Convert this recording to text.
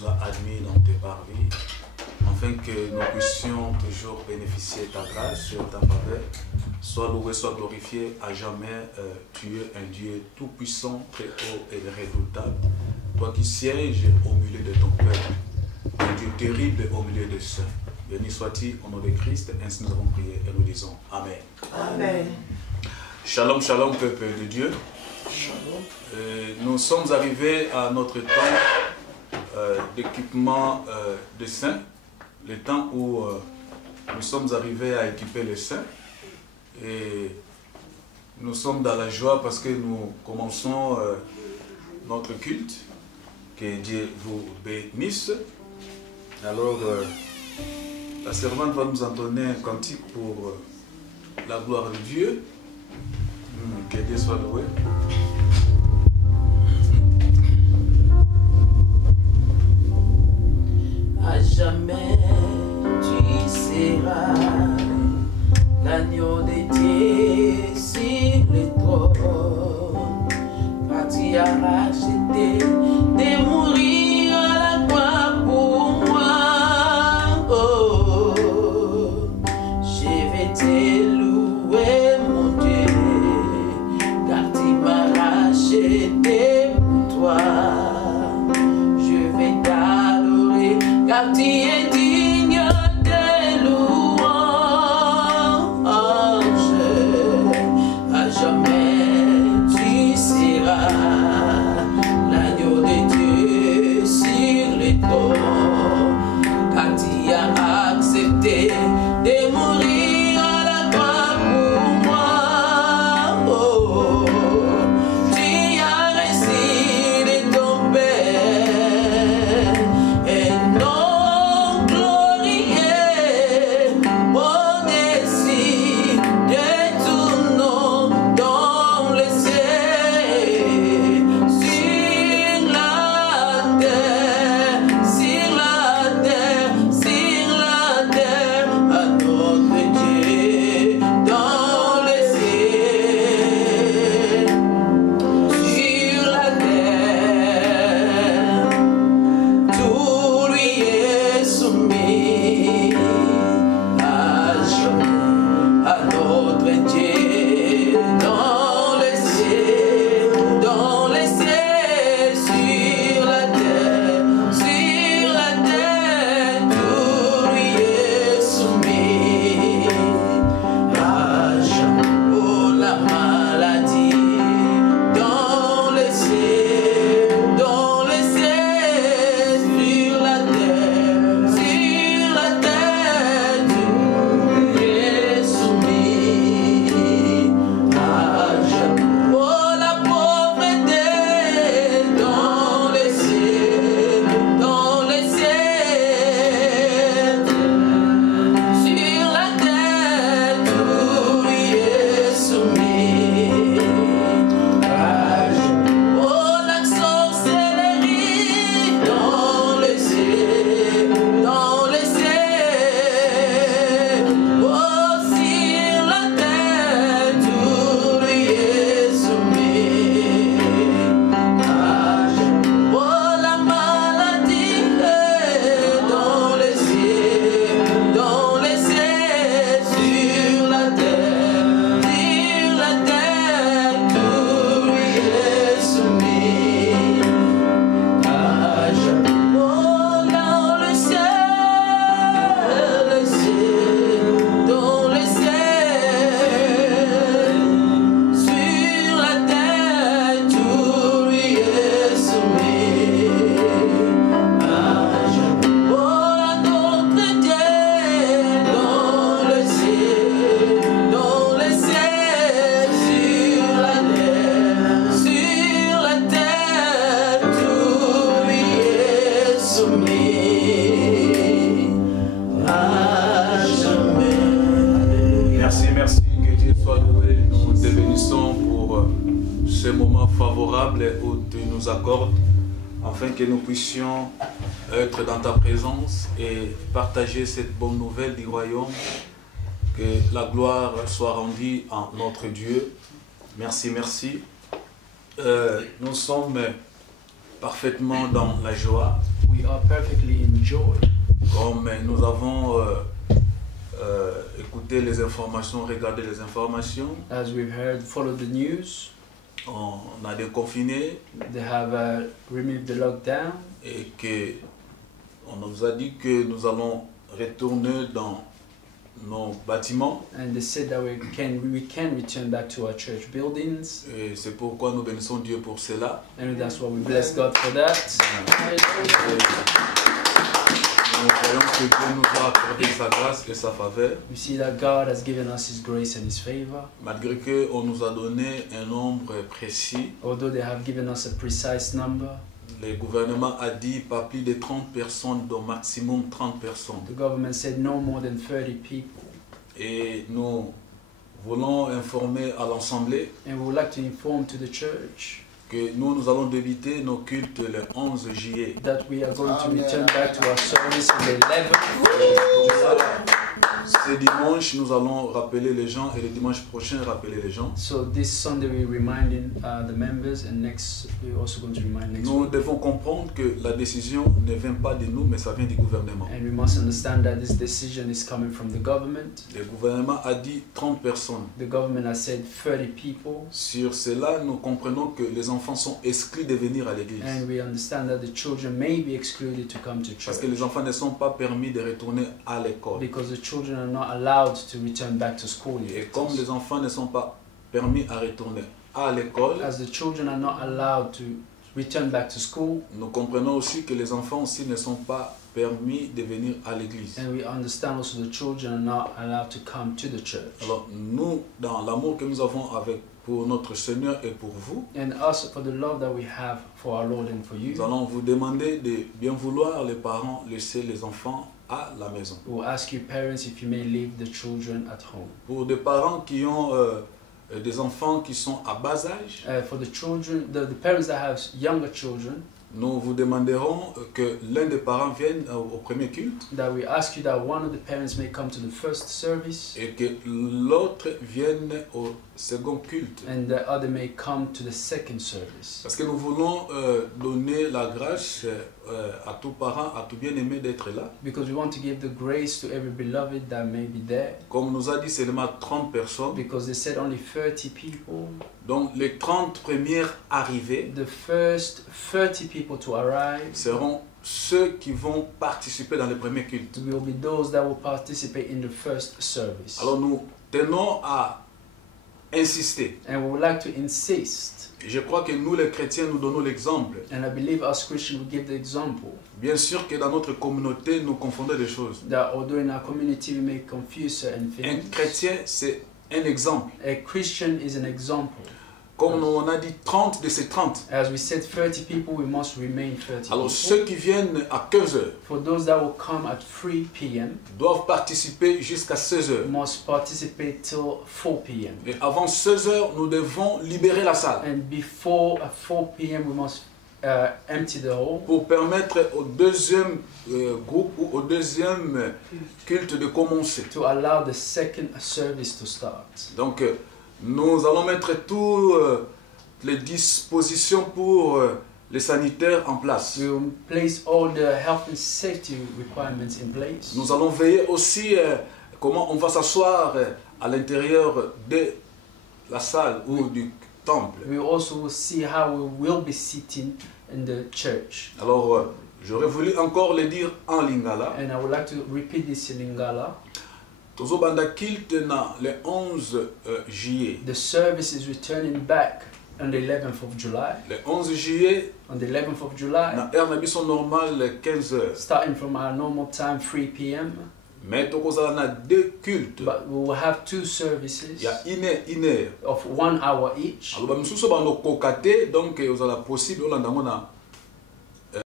nous as admis dans tes parvis, afin que nous puissions toujours bénéficier de ta grâce, de ta faveur. Sois loué, sois glorifié à jamais. Tu es un Dieu tout-puissant, très haut et redoutable. Toi qui sièges au milieu de ton peuple, un Dieu terrible au milieu des saints. Béni sois-tu au nom de Christ, ainsi nous avons prié et nous disons Amen. Amen. Shalom, shalom, peuple de Dieu. Nous sommes arrivés à notre temps d'équipement des saints, le temps où nous sommes arrivés à équiper les saints. Et nous sommes dans la joie parce que nous commençons notre culte. Que Dieu vous bénisse. Alors, la servante va nous entonner un cantique pour la gloire de Dieu. Que Dieu soit loué. À jamais tu seras l'agneau de Dieu sur le trône, car tu as racheté de mourir à la croix pour moi. Oh, je vais te louer, mon Dieu, car tu m'as racheté pour toi. Je vais t'adorer, car tu es digne de louange. À jamais tu seras l'agneau de Dieu sur le trône, car tu as accepté de mourir à la croix pour moi. Oh, tu as reçu de ton Père un nom glorieux au-dessus de tout nom dans le ciel, sur la terre, sur la terre, sur la terre, à notre Dieu dans le ciel, sur la terre, tout lui est soumis à jamais, à notre Dieu dans le ciel, sur la terre, tout lui est soumis à jamais. Oh, la maladie dans le ciel, sur la terre, tout lui est soumis à jamais. Oh, la pauvreté dans le ciel, sur la terre, tout lui est soumis à jamais. Oh, la sorcellerie dans le ciel, oh, sur la terre, tout lui est soumis à jamais. Oh, la maladie dans le ciel, sur la terre, tout lui est soumis à jamais. Oh, dans le ciel, dans le ciel, sur la terre, tout lui est soumis à jamais. Oh, notre Dieu dans le ciel, sur la terre, tout lui est soumis à jamais. Merci, merci, que Dieu soit loué. Nous te bénissons pour ce moment favorable où tu nous accordes, afin que nous puissions être dans ta présence et partager cette bonne nouvelle du royaume. Que la gloire soit rendue à notre Dieu. Merci, merci. Nous sommes parfaitement dans la joie we are perfectly in joy. Comme nous avons écouté les informations, regardé les informations, As we've heard, follow the news. on a déconfiné They have removed the lockdown, et que on nous a dit que nous allons retourner dans nos bâtiments. and they said that we can return back to our church buildings, Et c'est pourquoi nous bénissons Dieu pour cela. and that's why we bless God for that. Nous voyons que Dieu nous a accordé sa grâce et sa faveur, We see that God has given us His grace and His favor, malgré qu'on nous a donné un nombre précis. although they have given us a precise number. Le gouvernement a dit pas plus de 30 personnes, au maximum 30 personnes. The government said no more than 30 people, Et nous voulons informer à l'Assemblée and we would like to inform to the church que nous allons débuter nos cultes le 11 juillet. that we are going to return back to our service on the 11th of July. Ce dimanche, nous allons rappeler les gens et le dimanche prochain, rappeler les gens. So this Sunday we're reminding the members, and next we're also going to remind next Nous week. devons comprendre que la décision ne vient pas de nous, mais ça vient du gouvernement. And we must understand that this decision is coming from the government. Le gouvernement a dit 30 personnes. The government has said 30 people, Sur cela, nous comprenons que les enfants sont exclus de venir à l'église. and we understand that the children may be excluded to come to Parce que church les enfants ne sont pas permis de retourner à l'école. because the children are not allowed to return back to school Et yet. comme les enfants ne sont pas permis à retourner à l'école, As the children are not allowed to return back to school, nous comprenons aussi que les enfants aussi ne sont pas permis de venir à l'église. and we understand also the children are not allowed to come to the church. Alors nous, dans l'amour que nous avons pour notre Seigneur et pour vous, And us, for the love that we have for our Lord and for nous you, allons vous demander de bien vouloir les parents laisser les enfants à la maison. we will ask you parents if you may leave the children at home. Pour des parents qui ont des enfants qui sont à bas âge, For the children, the parents that have younger children, nous vous demanderons que l'un des parents vienne au premier culte that we ask you that one of the parents may come to the first service et que l'autre vienne au second culte. and the other may come to the second service. Parce que nous voulons donner la grâce à tout parent, à tout bien-aimé d'être là. Because we want to give the grace to every beloved that may be there. Comme nous a dit seulement 30 personnes, Because they said only 30 people. donc les 30 premières arrivées The first 30 people to arrive seront ceux qui vont participer dans le premier culte. will be those that will participate in the first service. Alors nous tenons à insister. And we would like to insist, Je crois que nous les chrétiens, nous donnons l'exemple. and I believe us Christians will give the example, Bien sûr que dans notre communauté, nous confondons des choses. that although in our community we may confuse certain Un things, chrétien, c'est un exemple. a Christian is an example. Comme on a dit 30 de ces 30. As we said 30 people, we must remain 30 Alors people. ceux qui viennent à 15 heures For those that will come at 3 p.m., doivent participer jusqu'à 16 heures. must participate till 4 p.m. Et avant 16 heures, nous devons libérer la salle And before 4 p.m. we must empty the hall pour permettre au deuxième groupe ou au deuxième culte de commencer. to allow the second service to start. Donc nous allons mettre toutes les dispositions pour les sanitaires en place. We will place all the health and safety requirements in place. Nous allons veiller aussi comment on va s'asseoir à l'intérieur de la salle ou du temple. We also see how we will be sitting in the church. Alors j'aurais voulu encore le dire en lingala. And I would like to repeat this in Lingala. Tozobanda kilte na le 11 juillet. The service is returning back on the 11th of July. Le 11 juillet, On the 11th of July, na heure na biso normale 15 heures. starting from our normal time, 3 p.m. Mais tokozala na deux cultes. But we will have two services Il y a une heure. of 1 hour each. Alors ba misusu bando kokate donc ozala possible olanda ngo na